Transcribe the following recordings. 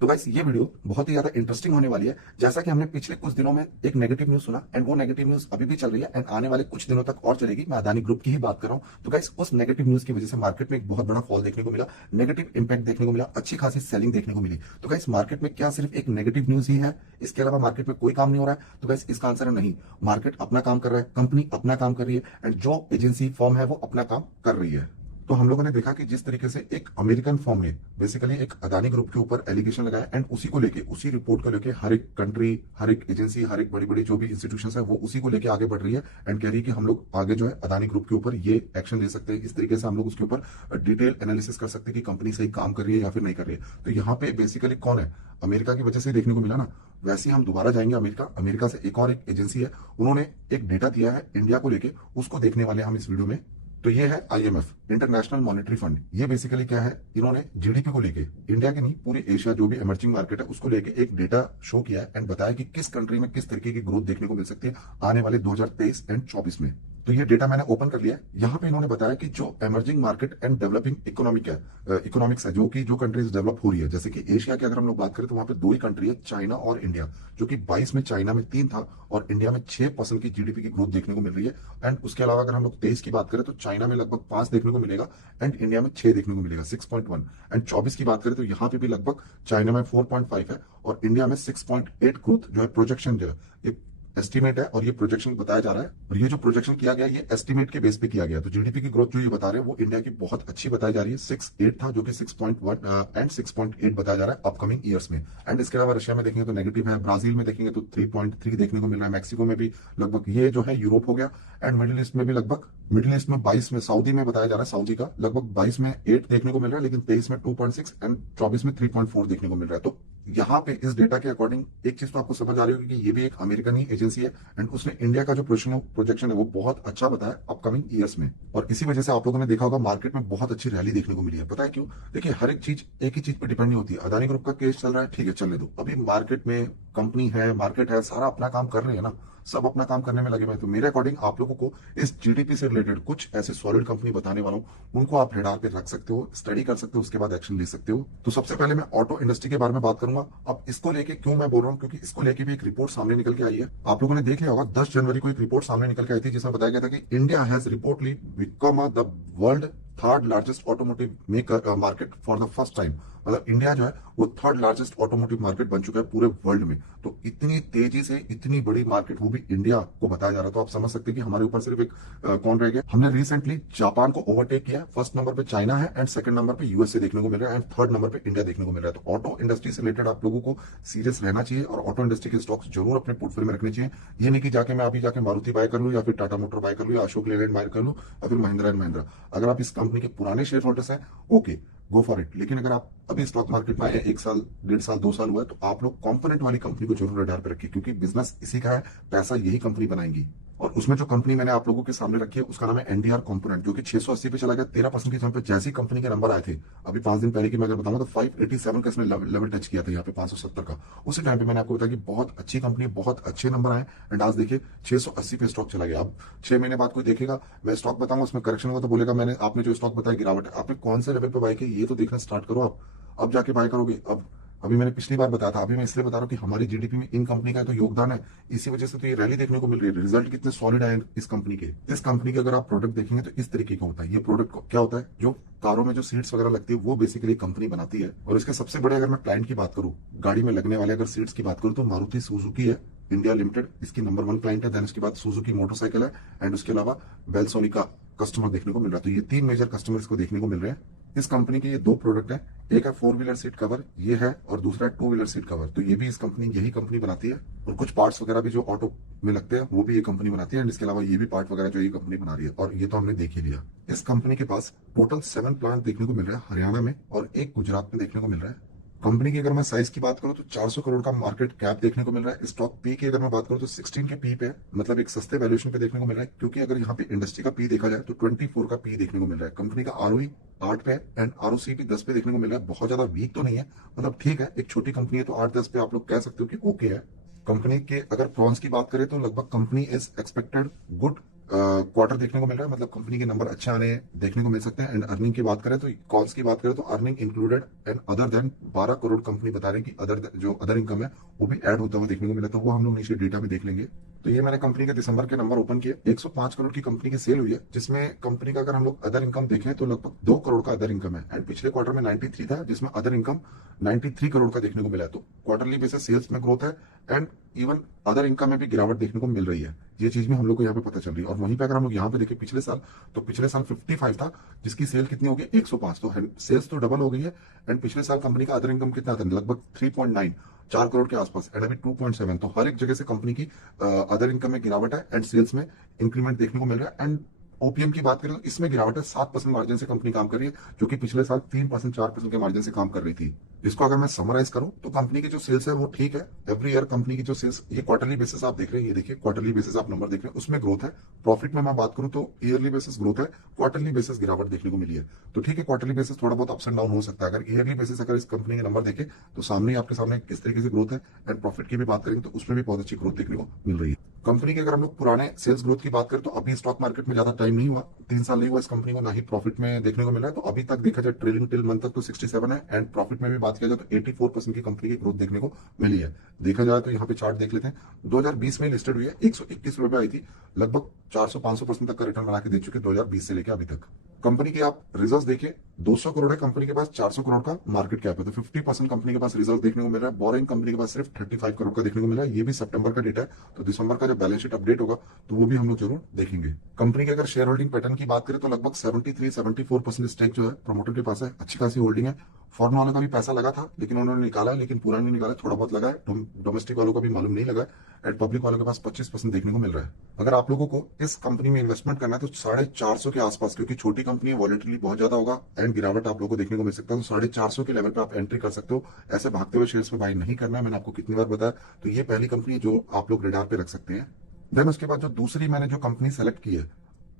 तो गाइस ये वीडियो बहुत ही ज्यादा इंटरेस्टिंग होने वाली है। जैसा कि हमने पिछले कुछ दिनों में एक नेगेटिव न्यूज सुना एंड वो नेगेटिव न्यूज अभी भी चल रही है एंड आने वाले कुछ दिनों तक और चलेगी। मैं अदानी ग्रुप की ही बात कर रहा हूं। तो गाइस उस नेगेटिव न्यूज की वजह से मार्केट में एक बहुत बड़ा फॉल देखने को मिला, नेगेटिव इंपैक्ट देखने को मिला, अच्छी खासी सेलिंग देखने को मिली। तो गाइस मार्केट में क्या सिर्फ एक नेगेटिव न्यूज ही है, इसके अलावा मार्केट में कोई काम नहीं हो रहा है? तो गाइस इसका आंसर है नहीं। मार्केट अपना काम कर रहा है, कंपनी अपना काम कर रही है एंड जो एजेंसी फर्म है वो अपना काम कर रही है। तो हम लोगों ने देखा कि जिस तरीके से एक अमेरिकन फर्म ने बेसिकली एक अदानी ग्रुप के ऊपर एलिगेशन लगाया एंड उसी को लेके, उसी रिपोर्ट को लेके हर एक कंट्री, हर एक एजेंसी, हर एक बड़ी बड़ी जो भी इंस्टीट्यूशन है वो उसी को लेके आगे बढ़ रही है एंड कह रही है कि हम लोग आगे जो है अदानी ग्रुप के ऊपर ये एक्शन ले सकते हैं। इस तरीके से हम लोग उसके ऊपर डिटेल एनालिसिस कर सकते हैं कि कंपनी सही काम कर रही है या फिर नहीं कर रही है। तो यहाँ पे बेसिकली कौन है? अमेरिका की वजह से देखने को मिला ना। वैसे ही हम दोबारा जाएंगे अमेरिका। अमेरिका से एक और एक एजेंसी है, उन्होंने एक डेटा दिया है इंडिया को लेके, उसको देखने वाले हम इस वीडियो में। तो ये है आईएमएफ, इंटरनेशनल मॉनेटरी फंड। ये बेसिकली क्या है, इन्होंने जीडीपी को लेके, इंडिया के नहीं पूरे एशिया जो भी इमर्जिंग मार्केट है उसको लेके एक डेटा शो किया है एंड बताया कि किस कंट्री में किस तरीके की ग्रोथ देखने को मिल सकती है आने वाले 2023 एंड 24 में। तो ये डेटा मैंने ओपन कर लिया है। यहाँ पे इन्होंने बताया कि जो emerging market and developing economics है, जो कि जो कंट्रीज डेवलप हो रही है, जैसे कि एशिया की अगर हम लोग बात करें तो वहां पे दो ही कंट्री है, चाइना और इंडिया। जो कि 22 में चाइना में 3 था और इंडिया में 6% की जीडीपी की ग्रोथ देखने को मिल रही है। एंड उसके अलावा अगर हम लोग 23 की बात करें तो चाइना में लगभग 5 देखने को मिलेगा एंड इंडिया में 6 देखने को मिलेगा, 6.1। एंड 24 की बात करें तो यहाँ पे भी लगभग चाइना में 4.5 है और इंडिया में 6.8 ग्रोथ जो है प्रोजेक्शन जो है, ये एस्टिमेट है और ये प्रोजेक्शन बताया जा रहा है। और ये जो प्रोजेक्शन किया गया ये एस्टिमेट के बेस पे किया गया। तो जीडीपी की ग्रोथ जो ये बता रहे हैं वो इंडिया की बहुत अच्छी बताई जा रही है। 6.8 था जो कि 6.1 एंड 6.8 बताया जा रहा है अपकमिंग ईयर्स में। एंड इसके अलावा रशिया में देखेंगे तो नेगेटिव है, ब्राजील में देखेंगे तो 3.3 देखने को मिल रहा है, मैक्सिको में भी लगभग, ये जो है यूरोप हो गया। एंड मिडिल ईस्ट में भी लगभग, मिडिल ईस्ट में 22 में, सऊदी में बताया जा रहा है, सऊदी का लगभग 22 में 8 देखने को मिल रहा है, लेकिन 23 में 2.6 एंड 24 में 3.4 देखने को मिल रहा है। तो यहाँ पे इस डेटा के अकॉर्डिंग एक चीज तो आपको समझ आ रही होगी कि ये भी एक अमेरिकन ही एजेंसी है एंड उसने इंडिया का जो प्रोजेक्शन है वो बहुत अच्छा बताया अपकमिंग ईयर्स में। और इसी वजह से आप लोगों ने देखा होगा मार्केट में बहुत अच्छी रैली देखने को मिली है। पता है क्यों? देखिए हर एक चीज एक ही चीज पे डिपेंड नहीं होती है। अदानी ग्रुप का केस चल रहा है, ठीक है चलने दो। अभी मार्केट में कंपनी है, मार्केट है, सारा अपना काम कर रहे हैं ना, सब अपना काम करने में लगे हुए हैं। तो मेरे अकॉर्डिंग आप लोगों को इस जीडीपी से रिलेटेड कुछ ऐसे सॉलिड कंपनी बताने वाला हूं, उनको आप हेडार पे रख सकते हो, स्टडी कर सकते हो, उसके बाद एक्शन ले सकते हो। तो सबसे पहले मैं ऑटो इंडस्ट्री के बारे में बात करूंगा। अब इसको लेके क्यों मैं बोल रहा हूँ, क्योंकि इसको लेके भी एक रिपोर्ट सामने निकल के आई है। आप लोगों ने देख लिया होगा 10 जनवरी को एक रिपोर्ट सामने निकल के आई थी जिसमें बताया गया था कि India has reportedly become the world third largest automotive maker market for the first time. मतलब इंडिया जो है वो थर्ड लार्जेस्ट ऑटोमोटिव मार्केट बन चुका है पूरे वर्ल्ड में। तो इतनी तेजी से इतनी बड़ी मार्केट वो भी इंडिया को बताया जा रहा है। तो आप समझ सकते हैं कि हमारे ऊपर सिर्फ एक कौन रह गया। हमने रिसेंटली जापान को ओवरटेक किया। फर्स्ट नंबर पे चाइना है एंड सेकंड नंबर पे यूएसए देखने को मिल रहा है एंड थर्ड नंबर पे इंडिया देखने को मिल रहा है। तो ऑटो इंडस्ट्री से रिलेटेड आप लोगों को सीरियस रहना चाहिए और ऑटो इंडस्ट्री के स्टॉक्स जरूर अपने पोर्टफोलियो में रखने चाहिए। ये नहीं कि जाके मैं अभी जाके मारुति बाय कर लूँ या फिर टाटा मोटर बाय कर लूँ या अशोक लेलैंड बाय कर लूँ या फिर महिंद्रा एंड महिंद्रा। अगर आप इस कंपनी के पुराने शेयर होल्डर्स हैं, ओके गो फॉर इट। लेकिन अगर आप अभी स्टॉक मार्केट में आए 1 साल, 1.5 साल, 2 साल हुआ है, तो आप लोग कंपोनेंट वाली कंपनी को जरूर रडार पे रखिए, क्योंकि बिजनेस इसी का है, पैसा यही कंपनी बनाएंगी। और उसमें जो कंपनी मैंने आप लोगों के सामने रखी है उसका नाम है एनडीआर कंपोनेंट, जो कि 680 पे चला गया 13% के जहां पे जैसी कंपनी के नंबर आए थे अभी 5 दिन पहले की मैं अगर बताऊंगा तो 587 का इसने लेवल टच किया था, यहाँ पे 570 का। उसी टाइम पे मैंने आपको बताया कि बहुत अच्छी कंपनी, बहुत अच्छे नंबर आए एंड आज देखिए 680 पे स्टॉक चला गया। अब 6 महीने बाद कोई देखेगा, मैं स्टॉक बताऊंगा उसमें करेक्शन होगा तो बोलेगा मैंने, आपने जो स्टॉक बताया गिरावट है, आपने कौन से लेवल पे बाय किया ये तो देखना स्टार्ट करो आप, अब जाके बाय करोगे। अब अभी मैंने पिछली बार बताया था, अभी मैं इसलिए बता रहा हूँ कि हमारी जीडीपी में इन कंपनी का तो योगदान है, इसी वजह से तो ये रैली देखने को मिल रही है। रिजल्ट कितने सॉलिड आए इस कंपनी के। इस कंपनी के अगर आप प्रोडक्ट देखेंगे तो इस तरीके का होता है। ये प्रोडक्ट क्या होता है, जो कारों में जो सीट्स वगैरह लगती है वो बेसिकली कंपनी बनाती है। और इसके सबसे बड़े, अगर मैं क्लाइंट की बात करूँ, गाड़ी में लगने वाले अगर सीट्स की बात करूँ तो मारुति सुजुकी है इंडिया लिमिटेड, इसकी नंबर 1 क्लाइंट है। देन उसके बाद सुजुकी मोटरसाइकिल है एंड उसके अलावा बेलसोनिका कस्टमर देखने को मिल रहा है। तो ये 3 मेजर कस्टमर्स को देखने को मिल रहे हैं। इस कंपनी के ये 2 प्रोडक्ट है, एक है 4 व्हीलर सीट कवर ये है और दूसरा है 2 व्हीलर सीट कवर। तो ये भी इस कंपनी, यही कंपनी बनाती है। और कुछ पार्ट्स वगैरह भी जो ऑटो में लगते हैं वो भी ये कंपनी बनाती है एंड इसके अलावा ये भी पार्ट वगैरह जो ये कंपनी बना रही है। और ये तो हमने देख ही लिया। इस कंपनी के पास टोटल 7 प्लांट देखने को मिल रहा है हरियाणा में और एक गुजरात में देखने को मिल रहा है। कंपनी की अगर मैं साइज की बात करूं तो 400 करोड़ का मार्केट कैप देखने को मिल रहा है। स्टॉक पी की अगर मैं बात करूं तो 16 के पी पे, मतलब एक सस्ते वैल्यूएशन पे देखने को मिल रहा है। क्योंकि अगर यहाँ पे इंडस्ट्री का पी देखा जाए तो 24 का पी देखने को मिल रहा है। कंपनी का आरओई 8 पे एंड आरओसी भी 10 पे देखने को मिल रहा है। बहुत ज्यादा वीक तो नहीं है, मतलब ठीक है, एक छोटी कंपनी है तो 8-10 पे आप लोग कह सकते हो कि ओके है। कंपनी के अगर प्रॉन्स की बात करें तो लगभग company is expected good quarter देखने को मिल रहा है, मतलब कंपनी के नंबर अच्छे आने देखने को मिल सकते हैं। एंड अर्निंग की बात करें तो कॉल्स की बात करें तो earning included and other than 12 crore company बता रही है कि अदर जो अदर इनकम है वो भी ऐड होता हुआ देखने को मिला, तो वो हम लोग नीचे डेटा में देख लेंगे। तो ये मैंने कंपनी के दिसंबर के नंबर ओपन किए, 105 करोड़ की कंपनी की सेल हुई है, जिसमें कंपनी का अगर हम लोग अदर इनकम देखें तो लगभग 2 करोड़ का अदर इनकम है। एंड पिछले क्वार्टर में 93 था, जिसमें अदर इनकम 93 करोड़ का देखने को मिला है। तो क्वार्टरली बेसिस सेल्स में ग्रोथ है एंड इवन अदर इनकम में भी गिरावट देखने को मिल रही है। ये चीज भी हम लोग को यहाँ पे पता चल रही है। और वहीं पे अगर हम लोग यहाँ पे देखें पिछले साल, तो पिछले साल 55 था, जिसकी सेल कितनी हो गई 105, तो सेल्स तो डबल हो गई है। एंड पिछले साल कंपनी का अदर इनकम कितना था, लगभग 3.9, 4 करोड़ के आसपास, एंड अभी 2.7। तो हर एक जगह से कंपनी की अदर इनकम में गिरावट है एंड सेल्स में इंक्रीमेंट देखने को मिल रहा है। एंड ओपीएम की बात करें तो इसमें गिरावट है, 7% मार्जिन से कंपनी काम कर रही है, जो कि पिछले साल 3% 4% के मार्जिन से काम कर रही थी। इसको अगर मैं समराइज करूं तो कंपनी की जो सेल्स है वो ठीक है। एवरी ईयर कंपनी की जो सेल्स, ये क्वार्टरली बेसिस आप देख रहे हैं, ये देखिए क्वार्टरली बेसिस आप नंबर देख रहे हैं, उसमें ग्रोथ है। प्रॉफिट में मैं बात करूं तो ईयरली बेसिस ग्रोथ है, क्वार्टरली बेसिस गिरावट देखने को मिली है। तो ठीक है, क्वार्टरली बेसिस थोड़ा बहुत अप्स एंड डाउन हो सकता है। अगर ईयरली बेसिस अगर इस कंपनी के नंबर देखें तो सामने आपके सामने किस तरीके से ग्रोथ है। एंड प्रॉफिट की भी बात करेंगे तो उसमें भी बहुत अच्छी ग्रोथ देखने को मिल रही है। कंपनी के अगर हम लोग पुराने सेल्स ग्रोथ की बात करें तो अभी स्टॉक मार्केट में ज्यादा टाइम नहीं हुआ, 3 साल नहीं हुआ इस कंपनी को, ना ही प्रॉफिट में देखने को मिला है। तो अभी तक देखा जाए ट्रेलिंग टिल मंथ तक तो 67 है, एंड प्रॉफिट में भी बात किया जाए तो 84% की कंपनी की ग्रोथ देखने को मिली है। देखा जाए तो यहाँ पे चार्ट देख लेते हैं, 2020 में लिस्टेड हुई है, 121 रुपए आई थी, लगभग 400-500% तक का रिटर्न बना के दे चुके 2020 से लेकर अभी तक। कंपनी के आप रिजल्ट देखिए, 200 करोड़ है कंपनी के पास, 400 करोड़ का मार्केट कैप है, तो 50% कंपनी के पास रिजल्ट देखने को मिल रहा है। बोरिंग कंपनी के पास सिर्फ 35 करोड़ का देखने को मिल रहा है, ये भी सितंबर का डेटा है। तो दिसंबर का जब बैलेंस शीट अपडेट होगा तो वो भी हम लोग जरूर देखेंगे। कंपनी के अगर शेयर होल्डिंग पैटर्न की बात करें तो लगभग 73-74% स्टेक जो है प्रमोटर के पास है, अच्छी खासी होल्डिंग है। फॉरेन वालों का भी पैसा लगा था लेकिन उन्होंने निकाला है, लेकिन पूरा नहीं निकाला, थोड़ा बहुत लगा है। डोमेस्टिक वालों का भी मालूम नहीं लगा है। एंड पब्लिक वालों के पास 25% देखने को मिल रहा है। अगर आप लोगों को इस कंपनी में इन्वेस्टमेंट करना है तो 450 के आसपास, क्योंकि छोटी कंपनी है, वॉलेटिलिटी बहुत ज्यादा होगा एंड गिरावट आप लोगों को देखने को मिल सकता है, तो 450 के लेवल पे आप एंट्री कर सकते हो। ऐसे भागते हुए शेयर्स में बाई नहीं करना है, मैंने आपको कितनी बार बताया। तो ये पहली कंपनी है जो आप लोग रेडार पे रख सकते हैं। देन उसके बाद जो दूसरी मैंने जो कंपनी सेलेक्ट की है,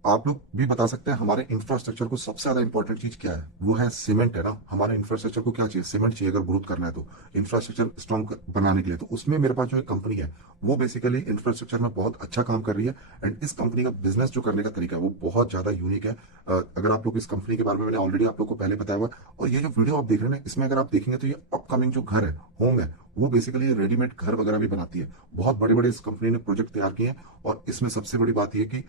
आप लोग भी बता सकते हैं हमारे इंफ्रास्ट्रक्चर को सबसे ज्यादा इंपॉर्टेंट चीज क्या है, वो है सीमेंट, है ना। हमारे इंफ्रास्ट्रक्चर को क्या चाहिए, सीमेंट चाहिए अगर ग्रोथ करना है तो, इंफ्रास्ट्रक्चर स्ट्रॉन्ग बनाने के लिए। तो उसमें मेरे पास जो एक कंपनी है वो बेसिकली इंफ्रास्ट्रक्चर में बहुत अच्छा काम कर रही है। एंड इस कंपनी का बिजनेस जो करने का तरीका है वो बहुत ज्यादा यूनिक है। अगर आप लोग इस कंपनी के बारे में मैंने ऑलरेडी आप लोग को पहले बताया हुआ है, और ये जो वीडियो आप देख रहे हैं ना, इसमें अगर आप देखेंगे तो ये अपकमिंग जो घर है, होम है, वो बेसिकली रेडीमेड घर वगैरह भी बनाती है। बहुत बड़े बड़े इस कंपनी ने प्रोजेक्ट तैयार किए हैं। और इसमें सबसे बड़ी बात यह कि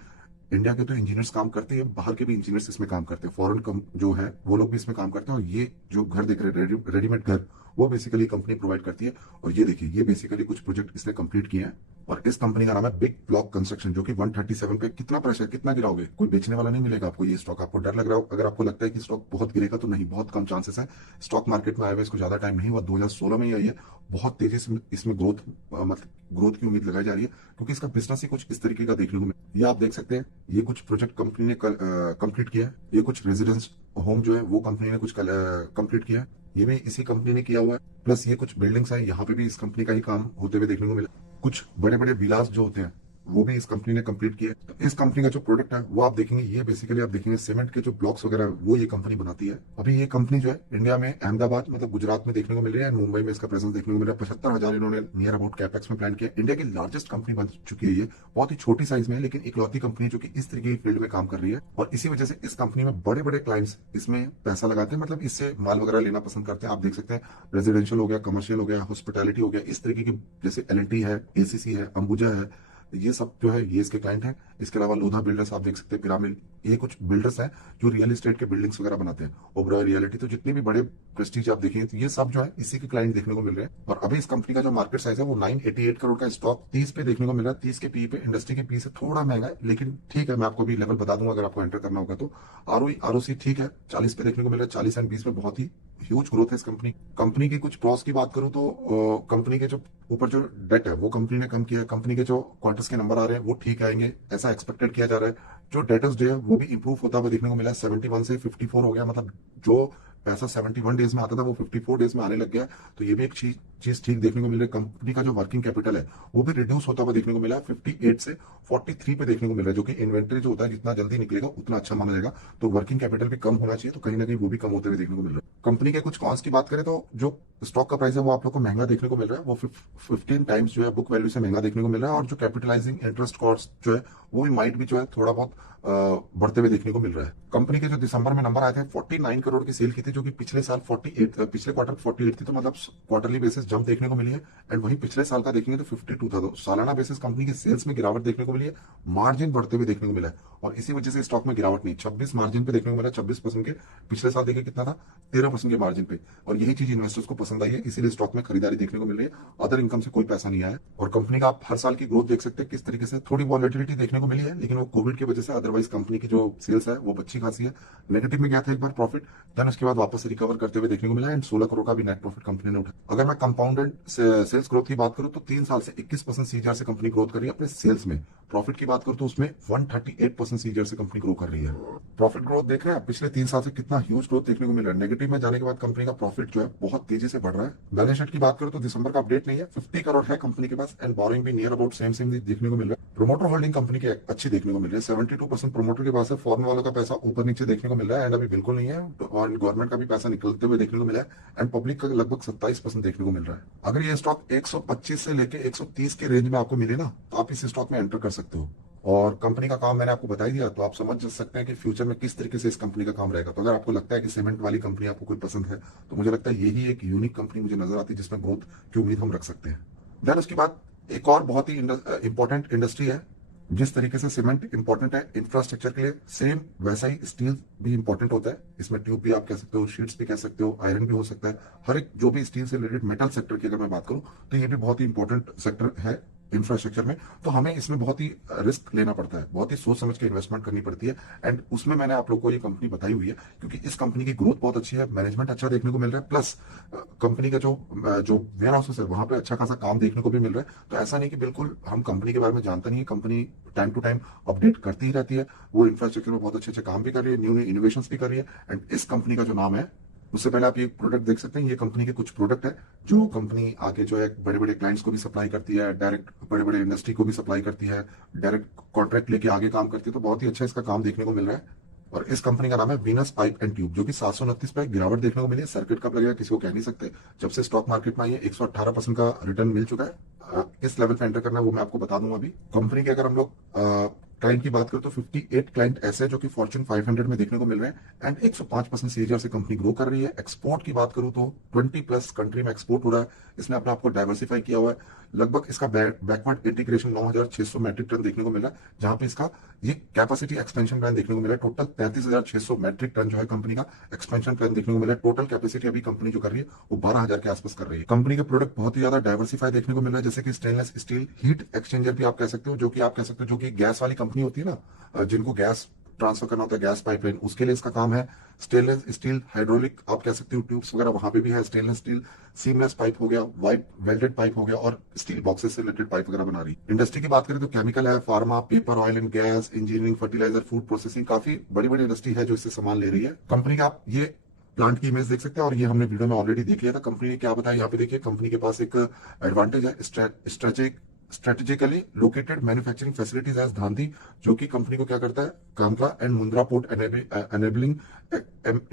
इंडिया के तो इंजीनियर्स काम करते हैं, बाहर के भी इंजीनियर्स इसमें काम करते हैं, फॉरेन जो है वो लोग भी इसमें काम करते हैं। और ये जो घर देख रहे हैं रेडीमेड घर, वो बेसिकली कंपनी प्रोवाइड करती है। और ये देखिए, ये बेसिकली कुछ प्रोजेक्ट इसने कंप्लीट किए हैं। और इस कंपनी का नाम है बिग ब्लॉक कंस्ट्रक्शन, जो कि 137 पे, कितना प्रेशर, कितना गिराओगे, कोई बेचने वाला नहीं मिलेगा आपको ये स्टॉक। आपको डर लग रहा हो, अगर आपको लगता है कि स्टॉक बहुत गिरेगा, तो नहीं, बहुत कम चांसेस है। स्टॉक मार्केट में आए हुए इसको ज्यादा टाइम नहीं हुआ, 2016 में ही आई है। बहुत तेजी से इसमें ग्रोथ, मतलब ग्रोथ की उम्मीद लगाई जा रही है, क्योंकि इसका बिजनेस ही कुछ इस तरीके का देखने को मिला। ये आप देख सकते हैं, ये कुछ प्रोजेक्ट कंपनी ने कंप्लीट किया है। ये कुछ रेजिडेंस होम जो है वो कंपनी ने कुछ कंप्लीट किया है, ये भी इसी कंपनी ने किया हुआ है। प्लस ये कुछ बिल्डिंग्स है, यहाँ पे भी इस कंपनी का ही काम होते हुए देखने को मिला। कुछ बड़े बड़े विलास जो होते हैं वो भी इस कंपनी ने कंप्लीट किया है। तो इस कंपनी का जो प्रोडक्ट है वो आप देखेंगे, ये बेसिकली आप देखेंगे सीमेंट के जो ब्लॉक्स वगैरह वो ये कंपनी बनाती है। अभी ये कंपनी जो है इंडिया में अहमदाबाद, मतलब गुजरात में देखने को मिल रही है, मुंबई में इसका प्रेजेंस देखने को मिल रहा है। 75,000 इन्होंने नियर अबाउट कैपेक्स में प्लान किया। इंडिया की लार्जेस्ट कंपनी बन चुकी है ये, बहुत ही छोटी साइज में है, लेकिन इकलौती कंपनी जो कि इस तरीके की फील्ड में काम कर रही है। और इसी वजह से इस कंपनी में बड़े बड़े क्लाइंट्स इसमें पैसा लगाते हैं, मतलब इससे माल वगैरह लेना पसंद करते हैं। आप देख सकते हैं, रेजिडेंशियल हो गया, कमर्शियल हो गया, हॉस्पिटैलिटी हो गया, इस तरीके की, जैसे एल&टी है, एसीसी है, अंबुजा है, ये सब जो है ये इसके क्लाइंट हैं। इसके अलावा लोधा बिल्डर्स आप देख सकते हैं, पिरामिड, ये कुछ बिल्डर्स हैं जो रियल एस्टेट के बिल्डिंग्स वगैरह बनाते हैं। ओबरॉय रियलिटी, तो जितने भी बड़े प्रेस्टीज आप देखेंगे तो ये सब जो है इसी के क्लाइंट देखने को मिल रहे हैं। और अभी इस कंपनी का जो मार्केट साइज है वो 988 करोड़ का, स्टॉक 30 पे देखने को मिल रहा है। 30 के पी पे, इंडस्ट्री के पी से थोड़ा महंगा है, लेकिन ठीक है, मैं आपको भी लेवल बता दूंगा अगर आपको एंटर करना होगा तो। आरओसी ठीक है, 40 पे देखने को मिल रहा है, 40 एंड 20 में बहुत ही ह्यूज ग्रोथ है इस कंपनी की। कुछ प्रॉस की बात करूं तो कंपनी के जो ऊपर जो डेट है वो कंपनी ने कम किया है। कंपनी के जो क्वार्टर्स के नंबर आ रहे हैं वो ठीक आएंगे, ऐसा एक्सपेक्टेड किया जा रहा है। जो डेटर्स डे है वो भी इंप्रूव होता हुआ देखने को मिला है, 71 से 54 हो गया, मतलब जो पैसा 71 डेज में आता था वो 54 डेज में आने लग गया। तो ये भी एक चीज ठीक देखने को मिल रही है। कंपनी का जो वर्किंग कैपिटल है वो भी रिड्यूस होता हुआ देखने को मिला है, 58 से 43 पे देखने को मिल रहा है, जो कि इन्वेंट्री जो होता है जितना जल्दी निकलेगा उतना अच्छा माना जाएगा। तो वर्किंग कैपिटल भी कम होना चाहिए, तो कहीं ना कहीं वो भी कम होते हुए देखने को मिल रहा है। कंपनी के कुछ कॉन्स की बात करें तो जो स्टॉक का प्राइस है वो आप लोग को महंगा देखने को मिल रहा है, वो 15 टाइम्स जो है बुक वैल्यू से महंगा देखने को मिल रहा है। और जो कैपिटलाइजिंग इंटरेस्ट कॉस्ट जो है वो भी माइट भी जो है थोड़ा बहुत बढ़ते हुए देखने को मिल रहा है। कंपनी के जो दिसंबर में नंबर आए थे 49 करोड़ की सेल की थी, जो कि पिछले साल 48 पिछले क्वार्टर 48 थी, तो मतलब क्वार्टरली बेसिस जंप देखने को मिली है। एंड वही पिछले साल का देखेंगे तो 52 था, तो सालाना बेसिस कंपनी के सेल्स में गिरावट देखने को मिली है, मार्जिन बढ़ते हुए देखने को मिला है। और इसी वजह से स्टॉक में गिरावट नहीं, 26 मार्जिन पे देखने को मिला, 26% के। पिछले साल देखिए कितना था, 13% के मार्जिन पे। और यही चीज इन्वेस्टर्स को पसंद आई है, इसीलिए स्टॉक में खरीदारी देखने को मिल रही है। अदर इनकम से कोई पैसा नहीं आया। और कंपनी का आप हर साल की ग्रोथ देख सकते हैं किस तरीके से, थोड़ी वॉलेटिलिटी देखने को मिली है, लेकिन वो कोविड की वजह से, अदरवाइज कंपनी की जो सेल्स है वो अच्छी खासी है। नेगेटिव में गया था एक बार प्रॉफिट, देन उसके बाद वापस रिकवर करते हुए देखने को मिला। एंड 16 करोड़ का भी नेट प्रॉफिट कंपनी ने उठाया। अगर मैं कंपाउंडेड सेल्स ग्रोथ की बात करूं तो 3 साल से 21% सीजीआर से कंपनी ग्रोथ कर रही है अपने सेल्स में। प्रॉफिट की बात करूं तो उसमें 138% सीजीआर से कंपनी ग्रो कर रही है। प्रॉफिट ग्रोथ देख रहे हैं पिछले 3 साल से कितना ह्यूज ग्रोथ देखने को मिल रहा है। नेगेटिव में जाने के बाद कंपनी का प्रॉफिट जो है बहुत तेजी से बढ़ रहा है। बैलेंस शीट की बात करूं तो दिसंबर का अपडेट नहीं है, 50 करोड़ है कंपनी के पास। एंड बोरिंग भी नियर अबाउट सेम देखने को मिल रहा है। प्रोमोटर होल्डिंग कंपनी की अच्छी देखने को मिल रही है, 72% प्रोमोटर के पास है। फॉरेन वालों का पैसा ऊपर नीचे देखने को मिल रहा है, एंड अभी बिल्कुल नहीं है। और गवर्नमेंट का भी पैसा निकलते हुए देखने को मिला है। एंड पब्लिक का लगभग 27% देखने को मिल रहा है। अगर ये स्टॉक 125 से लेके 130 के रेंज में आपको मिले ना, तो आप इस स्टॉक में एंटर कर सकते हो। और कंपनी का काम मैंने आपको बता ही दिया, तो आप समझ सकते हैं कि फ्यूचर में किस तरीके से इस कंपनी का काम रहेगा। तो अगर आपको लगता है कि सीमेंट वाली कंपनी आपको कोई पसंद है, तो मुझे लगता है यही एक यूनिक कंपनी मुझे नजर आती है जिसमें ग्रोथ की उम्मीद हम रख सकते हैं। देन उसके बाद एक और बहुत ही इंपॉर्टेंट इंडस्ट्री है। जिस तरीके से सीमेंट इंपॉर्टेंट है इंफ्रास्ट्रक्चर के लिए, सेम वैसा ही स्टील भी इंपॉर्टेंट होता है। इसमें ट्यूब भी आप कह सकते हो, शीट्स भी कह सकते हो, आयरन भी हो सकता है। हर एक जो भी स्टील से रिलेटेड मेटल सेक्टर की अगर मैं बात करूं तो ये भी बहुत ही इंपॉर्टेंट सेक्टर है इंफ्रास्ट्रक्चर में। तो हमें इसमें बहुत ही रिस्क लेना पड़ता है, बहुत ही सोच समझ के इन्वेस्टमेंट करनी पड़ती है। एंड उसमें मैंने आप लोग को ये कंपनी बताई हुई है, क्योंकि इस कंपनी की ग्रोथ बहुत अच्छी है, मैनेजमेंट अच्छा देखने को मिल रहा है, प्लस कंपनी का जो वेयर हाउसेस है वहां पे अच्छा खासा काम देखने को भी मिल रहा है। तो ऐसा नहीं कि बिल्कुल हम कंपनी के बारे में जानते नहीं है, company time to time update करती ही रहती है। वो इंफ्रास्ट्रक्चर में बहुत अच्छे अच्छे काम भी कर रही है, न्यू न्यू इनोवेशन भी कर रही है। एंड इस कंपनी का जो नाम है, उससे पहले आप ये प्रोडक्ट देख सकते हैं, ये कंपनी के कुछ प्रोडक्ट है जो कंपनी आगे जो है बड़े बड़े क्लाइंट्स को भी सप्लाई करती है, डायरेक्ट बड़े बड़े इंडस्ट्री को भी सप्लाई करती है, डायरेक्ट कॉन्ट्रैक्ट लेके आगे काम करती है। तो बहुत ही अच्छा इसका काम देखने को मिल रहा है। और इस कंपनी का नाम है वीनस पाइप एंड ट्यूब, जो कि 729 पे गिरावट देखने को मिली है। सर्किट कब लगेगा किसी को कह नहीं सकते। जब से स्टॉक मार्केट में आई है 118% का रिटर्न मिल चुका है। इस लेवल पे एंटर करना है वो मैं आपको बता दूंगा अभी। कंपनी के अगर हम लोग क्लाइंट की बात करें तो 58 क्लाइंट ऐसे हैं जो कि फॉर्च्यून 500 में देखने को मिल रहे हैं। एंड 105% सीएजीआर से कंपनी ग्रो कर रही है। एक्सपोर्ट की बात करूं तो 20+ कंट्री में एक्सपोर्ट हो रहा है। इसने अपने आप को डाइवर्सिफाई किया हुआ है। लगभग इसका बैकवर्ड इंटीग्रेशन 9600 मैट्रिक टन देखने को मिला है, जहां पे इसका ये कैपेसिटी एक्सपेंशन प्लान देखने को मिला है। टोटल 33600 मैट्रिक टन जो है कंपनी का एक्सपेंशन प्लान देखने को मिला है। टोटल कैपेसिटी अभी कंपनी जो कर रही है वो 12000 के आसपास कर रही है। कंपनी के प्रोडक्ट बहुत ही ज्यादा डाइवर्सिफाई देखने को मिल रहा है, जैसे कि स्टेनलेस स्टील हीट एक्सचेंजर भी आप कह सकते हो, जो कि आप कह सकते हो जो कि गैस वाली कंपनी होती है ना, जिनको गैस ट्रांसफर करना होता है, गैस पाइपलाइन, उसके लिए इसका काम है। स्टेनलेस स्टील हाइड्रोलिक आप कह सकते हो, ट्यूब्स वगैरह वहां पे भी है। स्टेनलेस स्टील सीमलेस पाइप हो गया, वाइट वेल्डेड पाइप हो गया, और स्टील बॉक्सेस से रिलेटेड पाइप वगैरह बना रही है। इंडस्ट्री की बात करें तो केमिकल है, pharma, paper, oil and gas, engineering, fertiliser, food processing, काफी बड़ी बड़ी इंडस्ट्री है जो इससे सामान ले रही है। कंपनी का आप ये प्लांट की इमेज देख सकते हैं, और ये हमने वीडियो में ऑलरेडी देख लिया था। कंपनी ने क्या बताया यहाँ पे देखिए, कंपनी के पास एक एडवांटेज है, strategically located manufacturing facilities as धांधी, जो कि कंपनी को क्या करता है, कामका and Mundra port enabling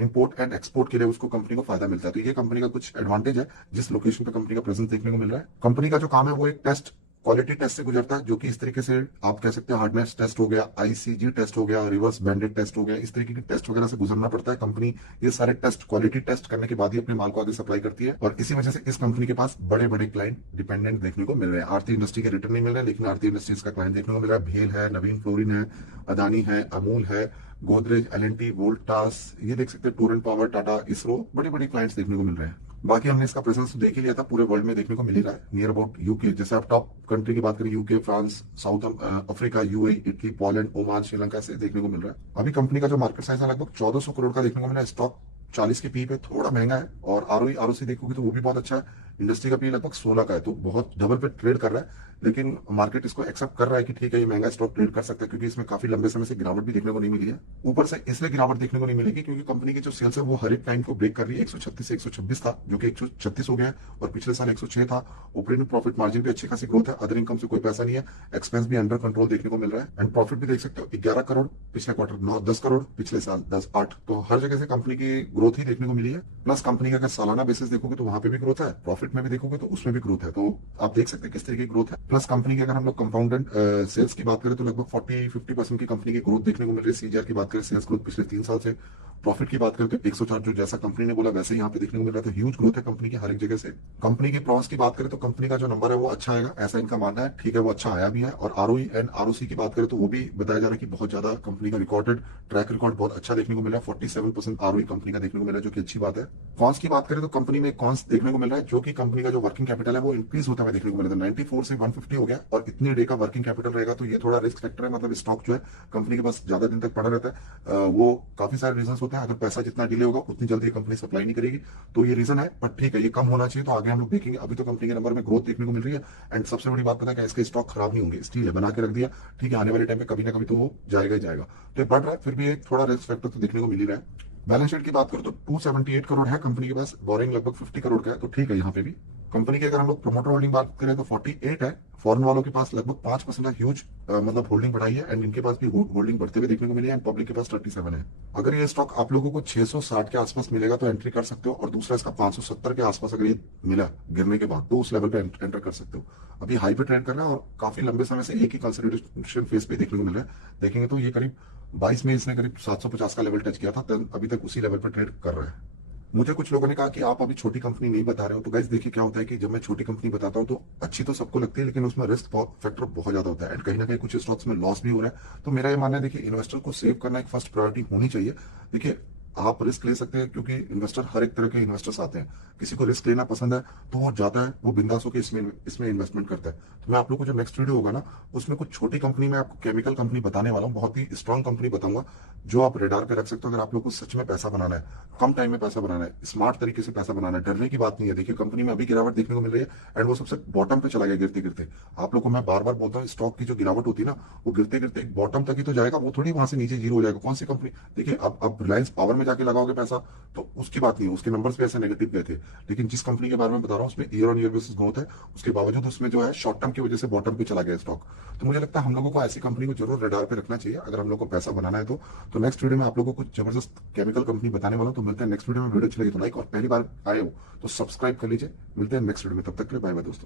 import and export के लिए उसको कंपनी को फायदा मिलता है। तो ये कंपनी का कुछ एडवांटेज है जिस लोकेशन पे कंपनी का प्रेजेंस देखने को मिल रहा है। कंपनी का जो काम है वो एक टेस्ट क्वालिटी टेस्ट से गुजरता है, जो कि इस तरीके से आप कह सकते हैं हार्डनेस टेस्ट हो गया, आईसीजी टेस्ट हो गया, रिवर्स बैंडेड टेस्ट हो गया, इस तरीके के टेस्ट वगैरह से गुजरना पड़ता है। कंपनी ये सारे टेस्ट क्वालिटी टेस्ट करने के बाद ही अपने माल को आगे सप्लाई करती है। और इसी वजह से इस कंपनी के पास बड़े बड़े क्लाइंट डिपेंडेंट देखने को मिल रहे हैं। आरती इंडस्ट्री के रिटर्न नहीं मिल रहे हैं, लेकिन आरती इंडस्ट्रीज का क्लाइंट देखने को मिल रहा है। भेल है, नवीन फ्लोरिन है, अदानी है, अमूल है, गोदरेज, एलएनटी, वोल्टास, ये देख सकते हैं, टूरेंट पावर, टाटा, इसरो, बड़ी बड़ी क्लाइंट्स देखने को मिल रहे हैं। बाकी हमने इसका प्रेजेंस देख ही लिया था, पूरे वर्ल्ड में देखने को मिल ही रहा है। नियर अबाउट यूके, जैसे आप टॉप कंट्री की बात करें, UK, France, south Africa, UAE, Italy, Poland, Oman, Sri Lanka से देखने को मिल रहा है। अभी कंपनी का जो मार्केट साइज है लगभग 1400 करोड़ का देखने को मिला है। स्टॉक 40 के पी पे थोड़ा महंगा है, और आरओई आरओसी देखोगे तो वो भी बहुत अच्छा है। इंडस्ट्री का पी लगभग 16 का है, तो बहुत डबल पे ट्रेड कर रहा है। लेकिन मार्केट इसको एक्सेप्ट कर रहा है कि ठीक है ये महंगा स्टॉक ट्रेड कर सकता है, क्योंकि इसमें काफी लंबे समय से गिरावट भी देखने को नहीं मिली है। ऊपर से इसलिए गिरावट देखने को नहीं मिलेगी क्योंकि कंपनी की जो सेल्स है वो हर एक टाइम को ब्रेक कर रही है। 136 से 126 था, जो कि 136 हो गया है, और पिछले साल 106 था। ऑपरेटिंग प्रॉफिट मार्जिन भी अच्छी खासी ग्रोथ है, अदर इनकम से कोई पैसा नहीं है, एक्सपेंस भी अंडर कंट्रोल देखने को मिल रहा है, एंड प्रॉफिट भी देख सकते हो 11 करोड़ पिछले क्वार्टर, 9-10 करोड़ पिछले साल, 10-8। तो हर जगह से कंपनी की ग्रोथ ही देखने को मिली है। प्लस कंपनी का अगर सालाना बेसिस देखोगे तो वहां पे भी ग्रोथ है, प्रॉफिट में भी देखोगे तो उसमें भी ग्रोथ है। तो आप देख सकते हैं किस तरीके की ग्रोथ है। प्लस कंपनी की अगर हम लोग कंपाउंडेड सेल्स की बात करें तो लगभग 40-50% की कंपनी की ग्रोथ देखने को मिल रही है। सीजीआर की बात करें, सेल्स ग्रोथ पिछले 3 साल से। प्रॉफिट की बात करें तो 104, जो जैसा कंपनी ने बोला वैसे यहाँ पे देखने को मिल रहा था। ह्यूज ग्रोथ है कंपनी की हर एक जगह से। कंपनी की प्रॉस की बात करें तो कंपनी का जो नंबर है वो अच्छा आएगा, ऐसा इनका मानना है। ठीक है, वो अच्छा आया भी है। और आरओई एंड आरओसी की बात करें तो वो भी बताया जा रहा है कि बहुत ज्यादा कंपनी का रिकॉर्डेड ट्रैक रिकॉर्ड बहुत अच्छा देखने को मिला है। 47% आरओई कंपनी का देखने को मिला है, जो कि अच्छी बात है। कॉन्स की बात करें तो कंपनी में कॉन्स देखने को मिल रहा है, जो कि कंपनी का जो वर्किंग कैपिटल है वो इंक्रीज होता हुआ देखने को मिला था। 94 से 150 हो गया, और इतने डे का वर्किंग कैपिटल रहेगा तो ये थोड़ा रिस्क फैक्टर है। मतलब स्टॉक जो है कंपनी के पास ज्यादा दिन तक पड़ा रहता है, वो काफी सारे रीजन होते हैं। अगर पैसा जितना डिले होगा उतनी जल्दी कंपनी सप्लाई नहीं करेगी, तो ये रीजन है। बट ठीक है, ये कम होना चाहिए, तो आगे हम लोग देखेंगे। अभी तो कंपनी के नंबर में ग्रोथ देखने को मिल रही है। एंड सबसे बड़ी बात पता है कि इसके स्टॉक खराब नहीं होंगे, स्टील है, बना के रख दिया, ठीक है, आने वाले टाइम पे कभी ना कभी तो वो जाएगा ही जाएगा। तो ये बढ़ रहा है, फिर भी एक थोड़ा रिस्क फैक्टर तो देखने को मिल ही रहा है। बैलेंस शीट की बात करो तो 278 करोड़ है कंपनी के पास, बोरिंग लगभग 50 करोड़ का है, तो ठीक है। यहाँ पे भी कंपनी की अगर हम लोग प्रमोटर होल्डिंग बात करें तो 48 है। फॉरेन वालों के पास लगभग 5% है, ह्यूज मतलब होल्डिंग बढ़ाई है। एंड इनके पास भी होल्डिंग बढ़ते हुए देखने को मिली है। एंड पब्लिक के पास 37 है। अगर ये स्टॉक आप लोगों को 660 के आसपास मिलेगा तो एंट्री कर सकते हो, और दूसरा इसका 570 के आसपास अगर ये मिला गिरने के बाद तो उस लेवल पे एंटर कर सकते हो। अभी हाई पे ट्रेंड कर रहा है, और काफी लंबे समय से एक ही कंसोलिडेशन फेज पे देखने को मिल रहा है। देखेंगे तो ये करीब 22 में इसने करीब 750 का लेवल टच किया था, अभी तक उसी लेवल पर ट्रेड कर रहा है। मुझे कुछ लोगों ने कहा कि आप अभी छोटी कंपनी नहीं बता रहे हो, तो गाइस देखिए क्या होता है कि जब मैं छोटी कंपनी बताता हूँ तो अच्छी तो सबको लगती है, लेकिन उसमें रिस्क फैक्टर बहुत ज्यादा होता है। एंड कहीं ना कहीं कुछ स्टॉक्स में लॉस भी हो रहा है। तो मेरा ये मानना है, देखिए इन्वेस्टर को सेव करना एक फर्स्ट प्रायोरिटी होनी चाहिए। देखिए आप रिस्क ले सकते हैं, क्योंकि इन्वेस्टर हर एक तरह के इन्वेस्टर्स आते हैं। किसी को रिस्क लेना पसंद है तो वो जाता है, वो बिंदास होकर इसमें इन्वेस्टमेंट करता है। तो मैं आप लोग को जो नेक्स्ट वीडियो होगा ना, उसमें कुछ छोटी कंपनी में आपको केमिकल कंपनी बताने वाला हूँ, बहुत ही स्ट्रांग कंपनी बताऊंगा, जो आप रेडार पे रख सकते हो। अगर आप लोग को सच में पैसा बनाना है, कम टाइम में पैसा बनाना है, स्मार्ट तरीके से पैसा बनाना है, डरने की बात नहीं है। देखिए कंपनी में अभी गिरावट देखने को मिल रही है, एंड वो सबसे बॉटम पे चला गया गिरते गिरते। आप लोग को मैं बार बार बोलता हूँ, स्टॉक की जो गिरावट होती है ना, वो गिरते गिरते बॉटम तक ही तो जाएगा, वो थोड़ी वहां से नीचे जीरो हो जाएगा। कौन सी कंपनी, देखिए अब रिलायंस पावर में जाके लगाओगे पैसा तो उसकी बात नहीं है, उसके नंबर्स भी ऐसे नेगेटिव गए थे। लेकिन जिस कंपनी के बारे में बता रहा हूँ उसमें year on year basis growth है, उसके बावजूद उसमें जो है शॉर्ट टर्म की वजह से बॉटम पे चला गया स्टॉक। तो मुझे लगता है हम लोगों को ऐसी कंपनी को जरूर रडार पे रखना चाहिए अगर हम लोग को पैसा बनाना है तो नेक्स्ट वीडियो में आप लोगों को कुछ जबरदस्त केमिकल कंपनी बताने वाला हूं। तो मिलते हैं नेक्स्ट वीडियो में। वीडियो अच्छी लगी तो लाइक, और पहली बार आए हो तो सब्सक्राइब कर लीजिए। मिलते हैं नेक्स्ट वीडियो में, तब तक के लिए बाय बाय दोस्तों।